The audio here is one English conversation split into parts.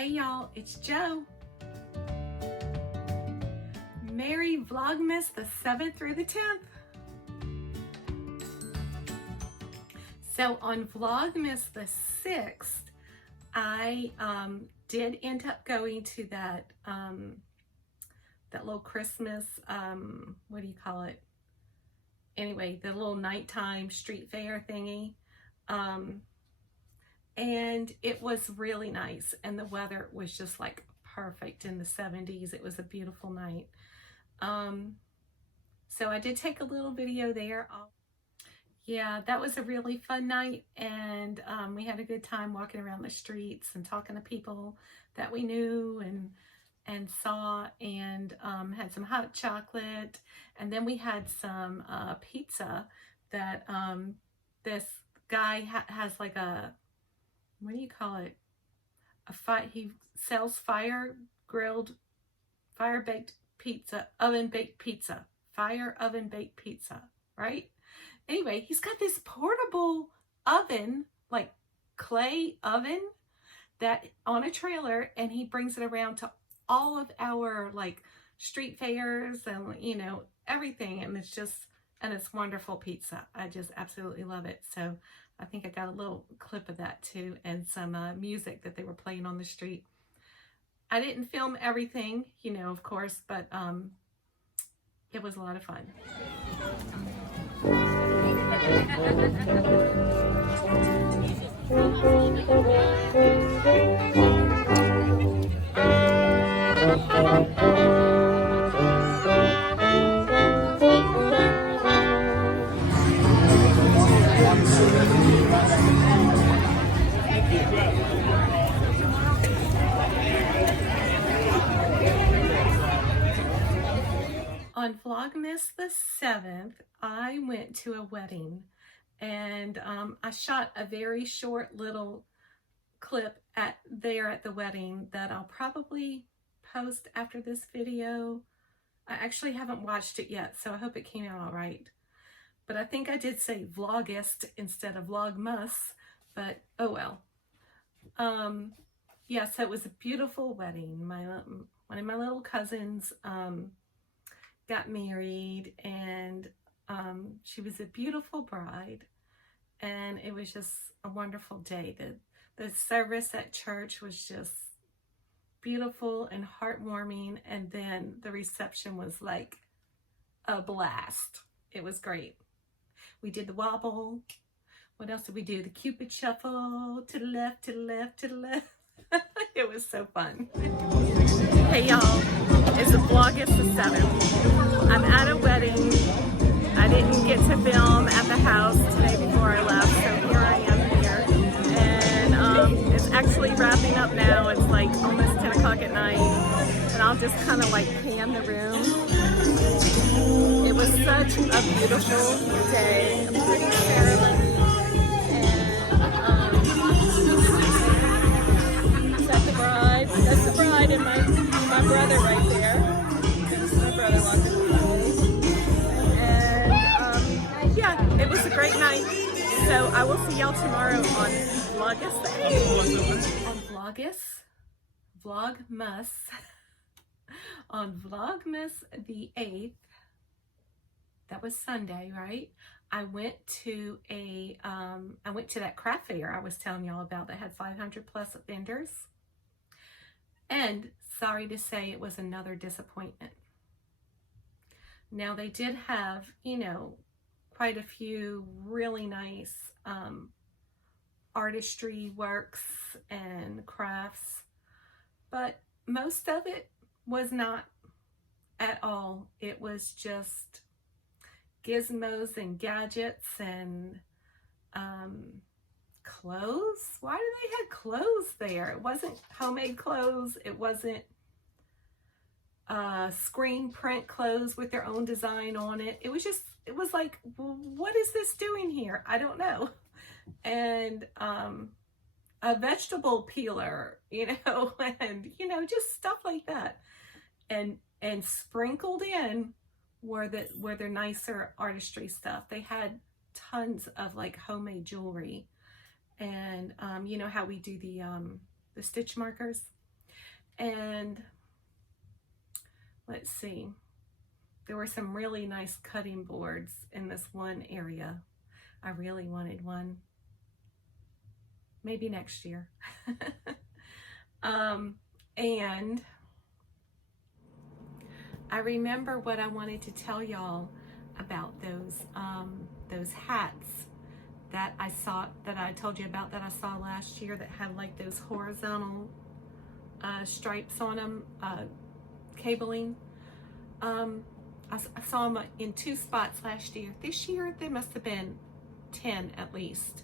Hey y'all, it's Jo. Merry Vlogmas the 7th through the 10th. So on Vlogmas the 6th, I did end up going to that little Christmas, what do you call it? Anyway, the little nighttime street fair thingy. And it was really nice, and the weather was just like perfect in the 70s. It was a beautiful night. So I did take a little video there. Yeah, that was a really fun night, and we had a good time walking around the streets and talking to people that we knew and saw, and had some hot chocolate, and then we had some pizza that this guy has like a, what do you call it? He sells fire baked pizza, oven baked pizza, fire oven baked pizza, right? Anyway, he's got this portable oven, like clay oven, that on a trailer, and he brings it around to all of our like street fairs and, you know, everything. And it's wonderful pizza. I just absolutely love it. So I think I got a little clip of that too, and some music that they were playing on the street. I didn't film everything, you know, of course, but it was a lot of fun. On Vlogmas the 7th, I went to a wedding, and I shot a very short little clip there at the wedding that I'll probably post after this video. I actually haven't watched it yet, so I hope it came out all right. But I think I did say vlogist instead of vlogmas, but oh well. Yeah, so it was a beautiful wedding. One of my little cousins got married, and she was a beautiful bride, and it was just a wonderful day. The service at church was just beautiful and heartwarming, and then the reception was like a blast. It was great. We did the wobble. What else did we do? The Cupid shuffle, to the left, to the left, to the left. It was so fun. Hey y'all, it's Vlogmas the 7th. I'm at a wedding. I didn't get to film at the house today before I left, so here I am here. And it's actually wrapping up now. It's like almost 10 o'clock at night. And I'll just kind of like pan the room. It was such a beautiful day, a pretty ceremony. That's the bride and my brother right there. There's my brother walking away. And yeah, it was a great night. So I will see y'all tomorrow on Vlogmas the 8th. On Vlogmas the 8th, that was Sunday, right? I went to that craft fair I was telling y'all about that had 500 plus vendors. And sorry to say, it was another disappointment. Now, they did have, you know, quite a few really nice artistry works and crafts, but most of it was not at all. It was just gizmos and gadgets and clothes. Why do they have clothes there? It wasn't homemade clothes. It wasn't screen print clothes with their own design on it. It was like, what is this doing here? I don't know. And a vegetable peeler, you know, and, you know, just stuff like that. And sprinkled in were their nicer artistry stuff. They had tons of like homemade jewelry. And you know how we do the stitch markers? And let's see, there were some really nice cutting boards in this one area. I really wanted one. Maybe next year. And I remember what I wanted to tell y'all about those hats that I saw, that I told you about, that I saw last year, that had like those horizontal stripes on them, cabling. I saw them in 2 spots last year. This year there must have been 10 at least,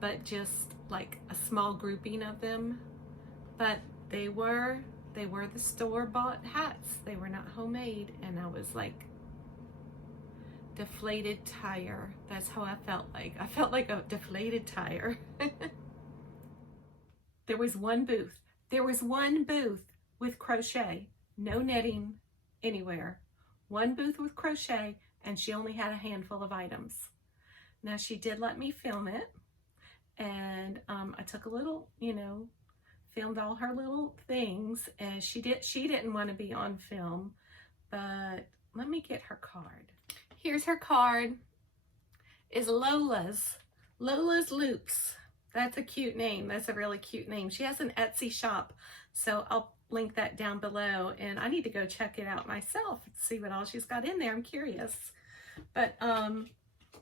but just like a small grouping of them. But they were the store-bought hats. They were not homemade, and I was like, deflated tire. That's how I felt like. I felt like a deflated tire. There was one booth. There was one booth with crochet. No knitting anywhere. One booth with crochet, and she only had a handful of items. Now, she did let me film it, and I took a little, filmed all her little things, and she didn't want to be on film, but let me get her card. Here's her card. Is Lola's Loops. That's a cute name. That's a really cute name. She has an Etsy shop, so I'll link that down below, and I need to go check it out myself and see what all she's got in there. I'm curious. But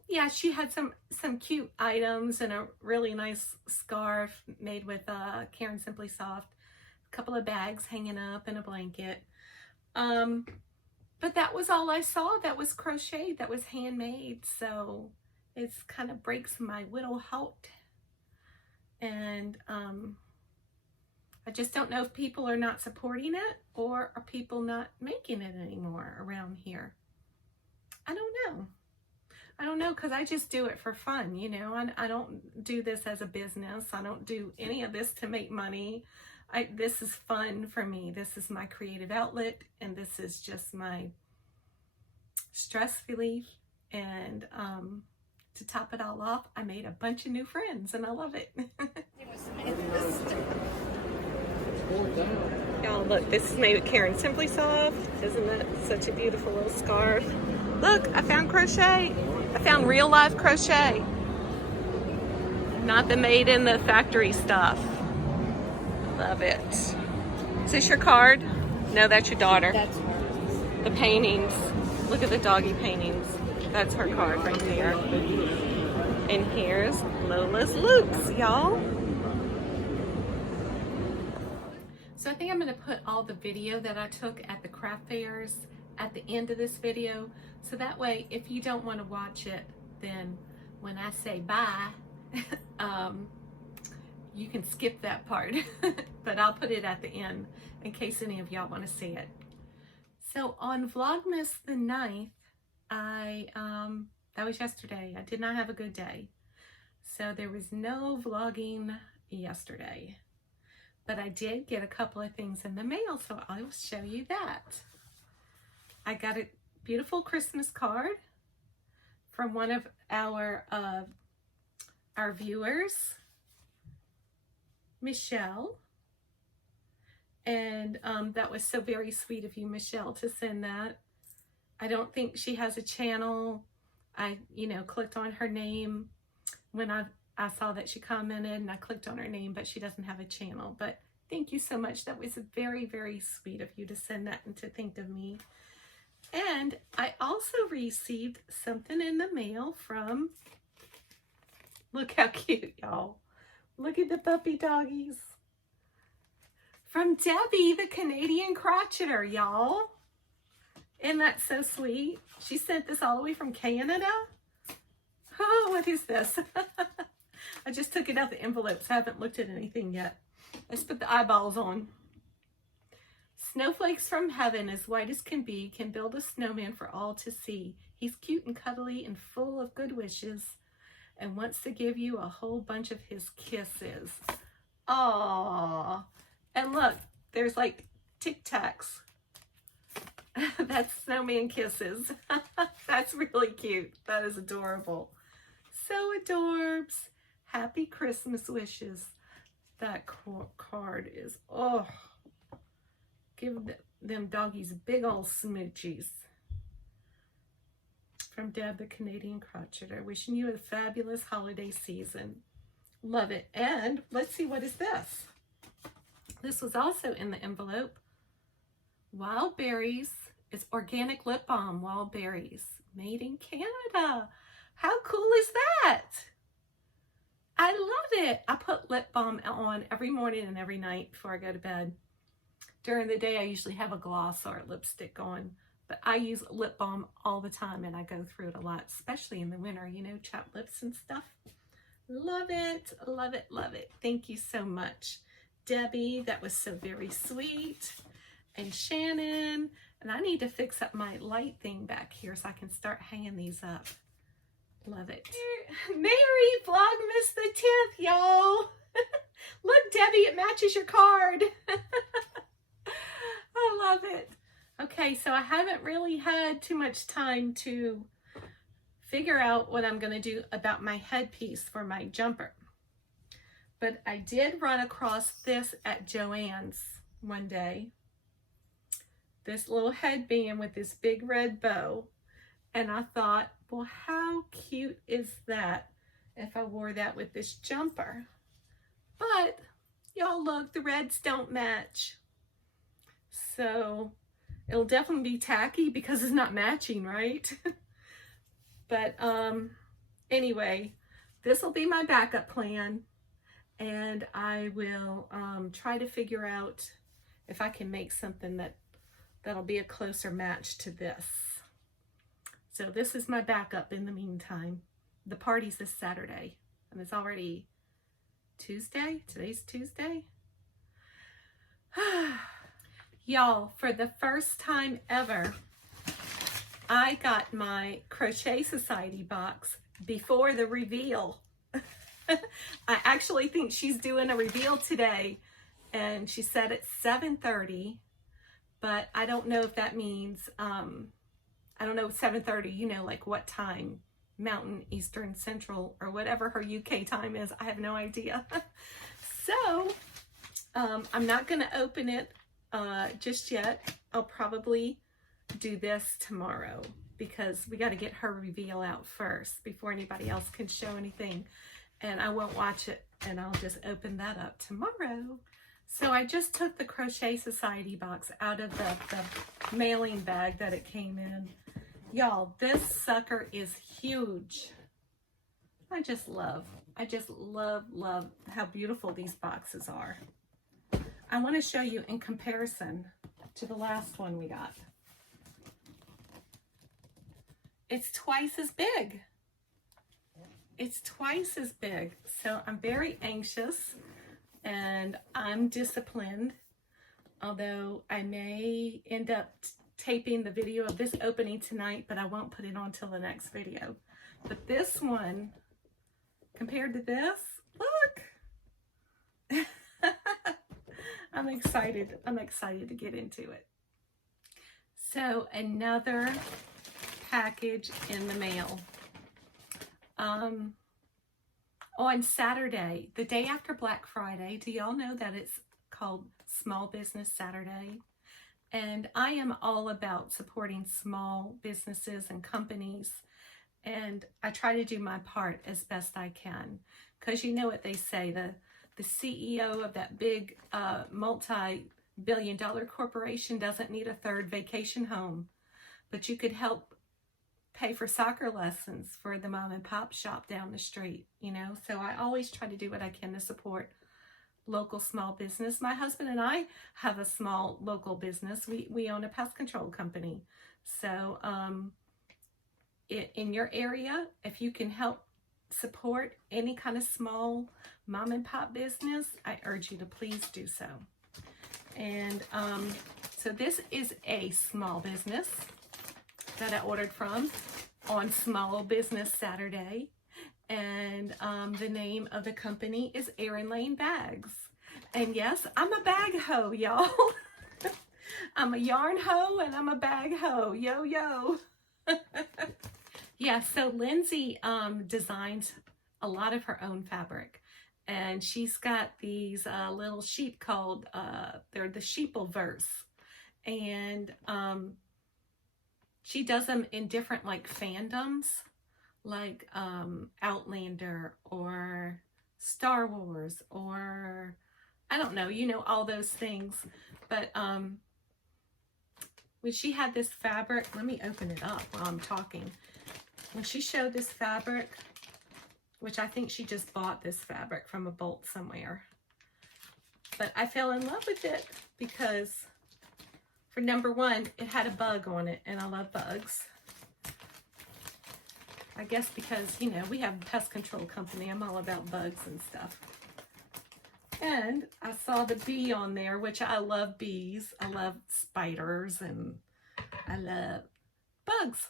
yeah, she had some cute items and a really nice scarf made with Caron Simply Soft, a couple of bags hanging up, and a blanket. But that was all I saw that was crocheted, that was handmade. So it's kind of breaks my little heart. And I just don't know if people are not supporting it, or are people not making it anymore around here. I don't know. I don't know, because I just do it for fun, I don't do this as a business. I don't do any of this to make money. This is fun for me. This is my creative outlet, and this is just my stress relief. And to top it all off, I made a bunch of new friends, and I love it. Y'all, look, this is made with Caron Simply Soft. Isn't that such a beautiful little scarf? Look, I found crochet. I found real life crochet. Not the made in the factory stuff. Love it. Is this your card? No, that's your daughter. That's her. The paintings. Look at the doggy paintings. That's her card right there. And here's Lola's Loops, y'all. So I think I'm going to put all the video that I took at the craft fairs at the end of this video. So that way, if you don't want to watch it, then when I say bye, you can skip that part. But I'll put it at the end in case any of y'all want to see it. So on Vlogmas the 9th, that was yesterday. I did not have a good day. So there was no vlogging yesterday. But I did get a couple of things in the mail, so I will show you that. I got a beautiful Christmas card from one of our viewers, Michelle. And that was so very sweet of you, Michelle, to send that. I don't think she has a channel. I, clicked on her name when I saw that she commented, and I clicked on her name, but she doesn't have a channel. But thank you so much. That was very, very sweet of you to send that and to think of me. And I also received something in the mail from, look how cute, y'all. Look at the puppy doggies. From Debbie, the Canadian crocheter, y'all. Isn't that so sweet? She sent this all the way from Canada. Oh, what is this? I just took it out the envelopes. I haven't looked at anything yet. Let's put the eyeballs on. Snowflakes from heaven, as white as can be, can build a snowman for all to see. He's cute and cuddly and full of good wishes, and wants to give you a whole bunch of his kisses. Aww. And look, there's like Tic Tacs. That's snowman kisses. That's really cute. That is adorable. So adorbs. Happy Christmas wishes. That card is, oh, give them doggies big old smoochies. From Deb, the Canadian Crocheter. Wishing you a fabulous holiday season. Love it. And let's see, what is this? This was also in the envelope. Wild Berries. It's organic lip balm, Wild Berries. Made in Canada. How cool is that? I love it. I put lip balm on every morning and every night before I go to bed. During the day, I usually have a gloss or a lipstick on. But I use lip balm all the time, and I go through it a lot, especially in the winter, you know, chapped lips and stuff. Love it, love it, love it. Thank you so much, Debbie. That was so very sweet. And Shannon. And I need to fix up my light thing back here so I can start hanging these up. Love it. Merry Vlogmas the 10th, y'all. Look, Debbie, it matches your card. I love it. Okay, so I haven't really had too much time to figure out what I'm going to do about my headpiece for my jumper. But I did run across this at Joann's one day. This little headband with this big red bow. And I thought, well, how cute is that if I wore that with this jumper? But y'all look, the reds don't match. So it'll definitely be tacky because it's not matching, right? But anyway, this will be my backup plan, and I will try to figure out if I can make something that'll be a closer match to this. So this is my backup in the meantime. The party's this Saturday, and it's already Tuesday. Today's Tuesday. Y'all, for the first time ever, I got my Crochet Society box before the reveal. I actually think she's doing a reveal today, and she said it's 7:30, but I don't know if that means, I don't know, 7:30, you know, like what time, Mountain, Eastern, Central, or whatever her UK time is. I have no idea. So, I'm not going to open it just yet. I'll probably do this tomorrow because we got to get her reveal out first before anybody else can show anything, and I won't watch it, and I'll just open that up tomorrow. So I just took the Crochet Society box out of the mailing bag that it came in. Y'all, this sucker is huge. I just love how beautiful these boxes are. I want to show you in comparison to the last one we got. It's twice as big. It's twice as big. So I'm very anxious and I'm disciplined, although I may end up taping the video of this opening tonight, but I won't put it on till the next video. But this one, compared to this, look. I'm excited. I'm excited to get into it. So another package in the mail. On Saturday, the day after Black Friday, do y'all know that it's called Small Business Saturday? And I am all about supporting small businesses and companies. And I try to do my part as best I can. Because you know what they say, the CEO of that big multi-billion-dollar corporation doesn't need a third vacation home. But you could help pay for soccer lessons for the mom and pop shop down the street, you know? So I always try to do what I can to support local small business. My husband and I have a small local business. We own a pest control company. So in your area, if you can help support any kind of small mom and pop business, I urge you to please do so. And so this is a small business that I ordered from on Small Business Saturday. And the name of the company is Erin Lane Bags. And yes, I'm a bag hoe, y'all. I'm a yarn hoe and I'm a bag hoe. Yo, yo. Yeah, so Lindsay designs a lot of her own fabric. And she's got these little sheep called, they're the Sheepleverse. and she does them in different like fandoms, like Outlander or Star Wars, or I don't know, you know, all those things. But when she had this fabric, let me open it up while I'm talking. When she showed this fabric, which I think she just bought this fabric from a bolt somewhere, but I fell in love with it because, for number one, it had a bug on it, and I love bugs. I guess because, you know, we have a pest control company. I'm all about bugs and stuff. And I saw the bee on there, which I love bees. I love spiders, and I love bugs.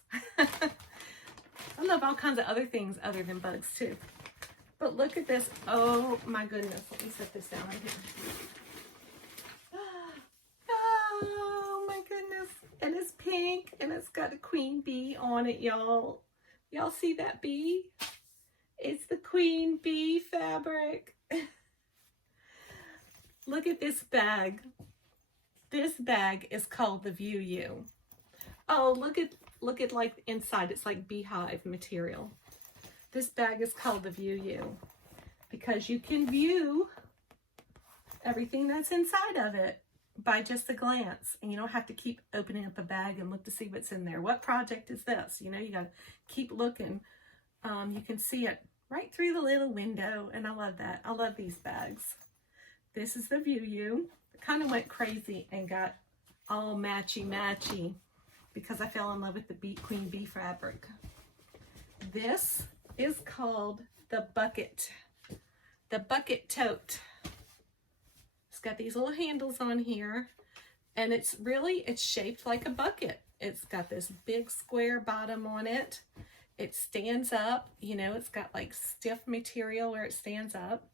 I love all kinds of other things other than bugs too. But look at this. Oh my goodness. Let me set this down right here. Oh my goodness. And it's pink, and it's got a queen bee on it, y'all. Y'all see that bee? It's the queen bee fabric. Look at this bag. This bag is called the View You. Oh, look at like inside. It's like beehive material. This bag is called the View You because you can view everything that's inside of it by just a glance, and you don't have to keep opening up a bag and look to see what's in there. What project is this? You know, you gotta keep looking. You can see it right through the little window, and I love that. I love these bags. This is the View You. I kind of went crazy and got all matchy because I fell in love with the queen bee fabric. This is called the bucket tote. It's got these little handles on here, and it's shaped like a bucket. It's got this big square bottom on it. It stands up, you know, it's got like stiff material where it stands up,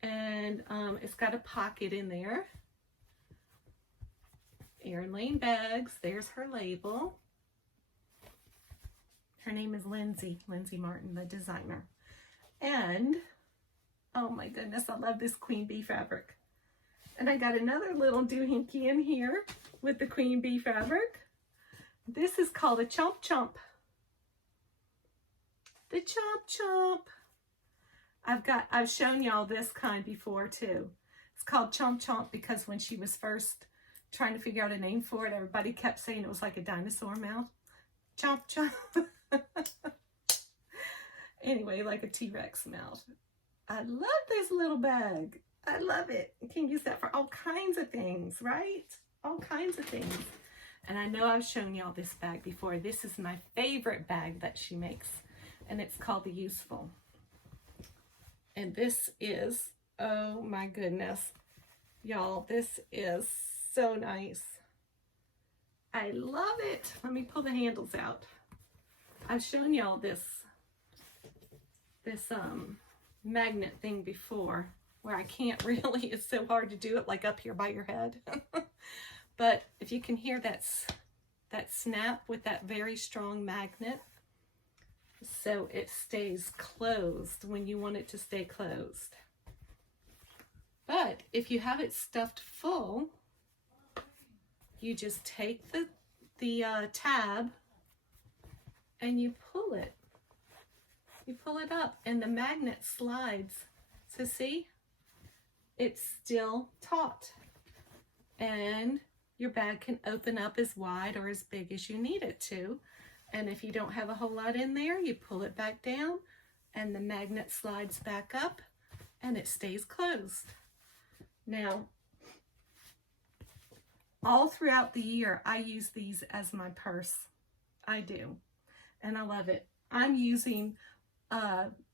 and it's got a pocket in there. Erin Lane Bags, there's her label. Her name is Lindsay Martin, the designer. And, oh my goodness, I love this queen bee fabric. And I got another little doohickey in here with the queen bee fabric. This is called a chomp chomp. The chomp chomp. I've shown y'all this kind before too. It's called chomp chomp because when she was first trying to figure out a name for it, everybody kept saying it was like a dinosaur mouth. Chomp chomp. Anyway, like a T-Rex mouth. I love this little bag. I love it. You can use that for all kinds of things, right? All kinds of things. And I know I've shown y'all this bag before. This is my favorite bag that she makes, and it's called the Useful. And this is, oh my goodness, y'all, this is so nice. I love it. Let me pull the handles out. I've shown y'all this magnet thing before, where I can't really, it's so hard to do it like up here by your head. But if you can hear that snap with that very strong magnet, so it stays closed when you want it to stay closed. But if you have it stuffed full, you just take the tab and you pull it. You pull it up and the magnet slides. So see, it's still taut. And your bag can open up as wide or as big as you need it to. And if you don't have a whole lot in there, you pull it back down and the magnet slides back up and it stays closed. Now, all throughout the year, I use these as my purse. I do. And I love it. I'm using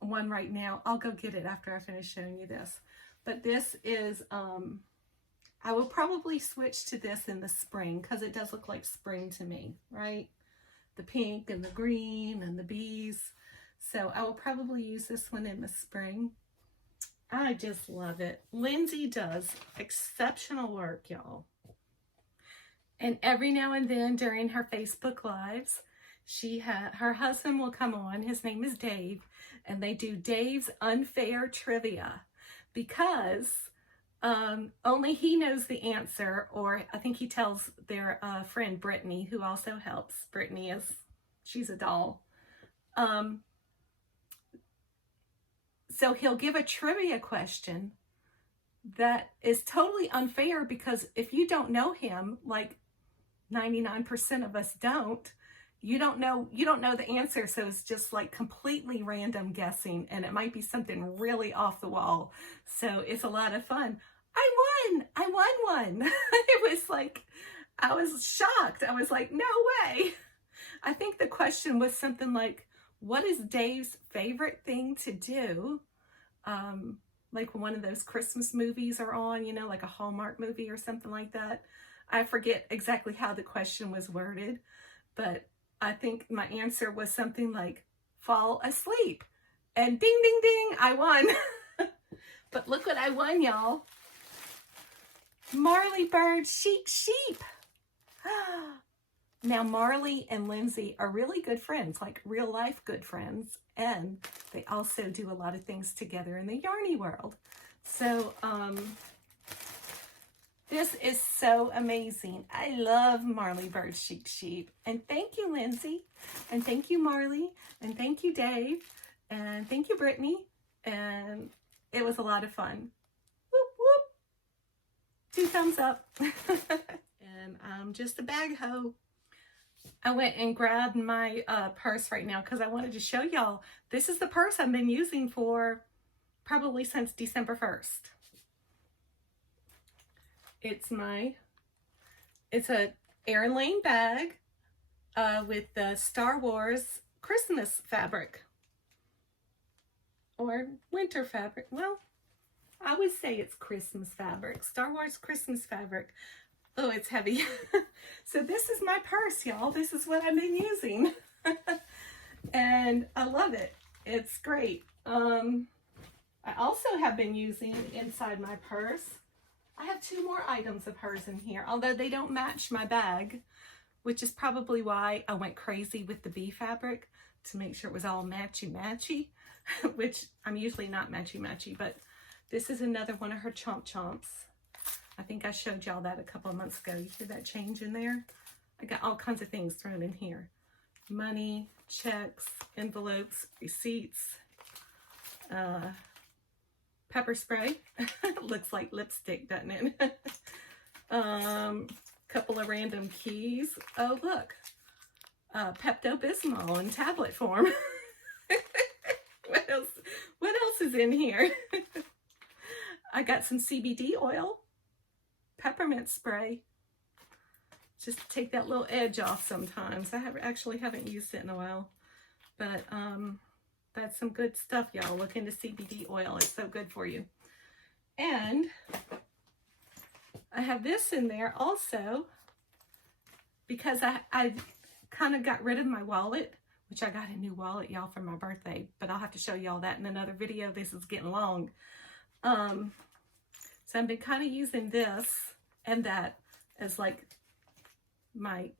one right now. I'll go get it after I finish showing you this. But this is, I will probably switch to this in the spring because it does look like spring to me, right? The pink and the green and the bees. So I will probably use this one in the spring. I just love it. Lindsay does exceptional work, y'all. And every now and then during her Facebook Lives, her husband will come on. His name is Dave, and they do Dave's Unfair Trivia because Only he knows the answer, or I think he tells their friend Brittany, who also helps. Brittany she's a doll. So he'll give a trivia question that is totally unfair, because if you don't know him, like 99% of us don't, you don't know the answer. So it's just like completely random guessing, and it might be something really off the wall. So it's a lot of fun. I won one. It was like, I was shocked. I was like, no way. I think the question was something like, what is Dave's favorite thing to do? Like when one of those Christmas movies are on, you know, like a Hallmark movie or something like that. I forget exactly how the question was worded, but I think my answer was something like, fall asleep. And ding, ding, ding, I won. But look what I won, y'all. Marley bird, sheep, sheep. Now, Marley and Lindsay are really good friends, like real life good friends. And they also do a lot of things together in the yarny world. So, this is so amazing. I love Marley bird, sheep, sheep. And thank you, Lindsay. And thank you, Marley. And thank you, Dave. And thank you, Brittany. And it was a lot of fun. Whoop, whoop. 2 thumbs up. And I'm just a bag hoe. I went and grabbed my purse right now because I wanted to show y'all. This is the purse I've been using for probably since December 1st. It's a Airlane bag with the Star Wars Christmas fabric. Or winter fabric. Well, I would say it's Christmas fabric. Star Wars Christmas fabric. Oh, it's heavy. So this is my purse, y'all. This is what I've been using. And I love it. It's great. I also have been using inside my purse. I have 2 more items of hers in here, although they don't match my bag, which is probably why I went crazy with the bee fabric to make sure it was all matchy-matchy, which I'm usually not matchy-matchy, but this is another one of her chomp chomps. I think I showed y'all that a couple of months ago. You hear that change in there? I got all kinds of things thrown in here. Money, checks, envelopes, receipts, pepper spray. Looks like lipstick, doesn't it? Couple of random keys. Oh, look. Pepto-Bismol in tablet form. What else is in here? I got some CBD oil. Peppermint spray, just to take that little edge off sometimes. I actually haven't used it in a while, but that's some good stuff, y'all. Look into CBD oil. It's so good for you. And I have this in there also because I kind of got rid of my wallet, which I got a new wallet, y'all, for my birthday, but I'll have to show y'all that in another video. This is getting long. So I've been kind of using this and that as like my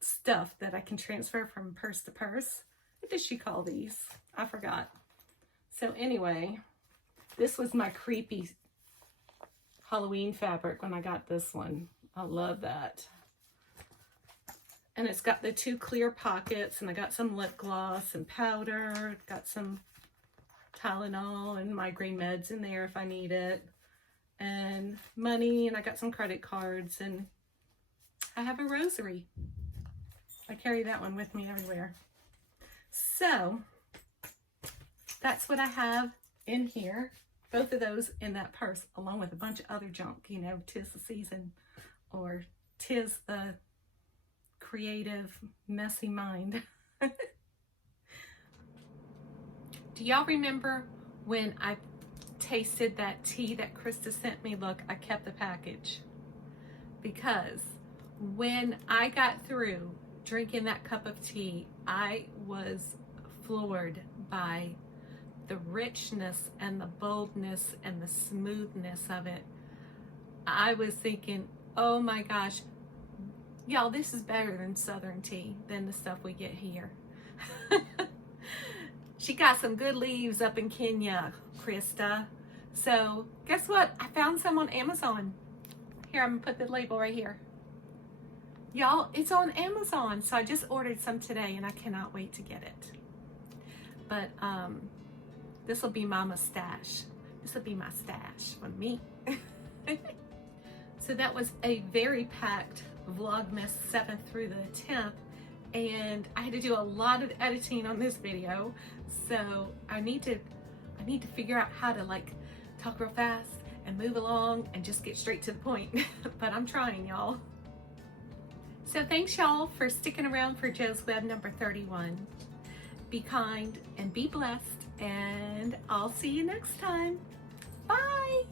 stuff that I can transfer from purse to purse. What does she call these? I forgot. So anyway, this was my creepy Halloween fabric when I got this one. I love that. And it's got the 2 clear pockets, and I got some lip gloss and powder, got some Tylenol and migraine meds in there if I need it. And money, and I got some credit cards, and I have a rosary. I carry that one with me everywhere. So that's what I have in here. Both of those in that purse, along with a bunch of other junk. You know, 'tis the season, or 'tis the creative, messy mind. Do y'all remember when I tasted that tea that Krista sent me? Look, I kept the package because when I got through drinking that cup of tea, I was floored by the richness and the boldness and the smoothness of it. I was thinking, oh my gosh, y'all, this is better than Southern tea, than the stuff we get here. She got some good leaves up in Kenya, Krista. So guess what? I found some on Amazon. Here, I'm gonna put the label right here. Y'all, it's on Amazon. So I just ordered some today and I cannot wait to get it. But this will be Mama's stash. This will be my stash for me. So that was a very packed Vlogmas 7th through the 10th. And I had to do a lot of editing on this video. So I need to figure out how to like talk real fast and move along and just get straight to the point. But I'm trying, y'all. So thanks y'all for sticking around for Jo's Web number 31. Be kind and be blessed, and I'll see you next time. Bye.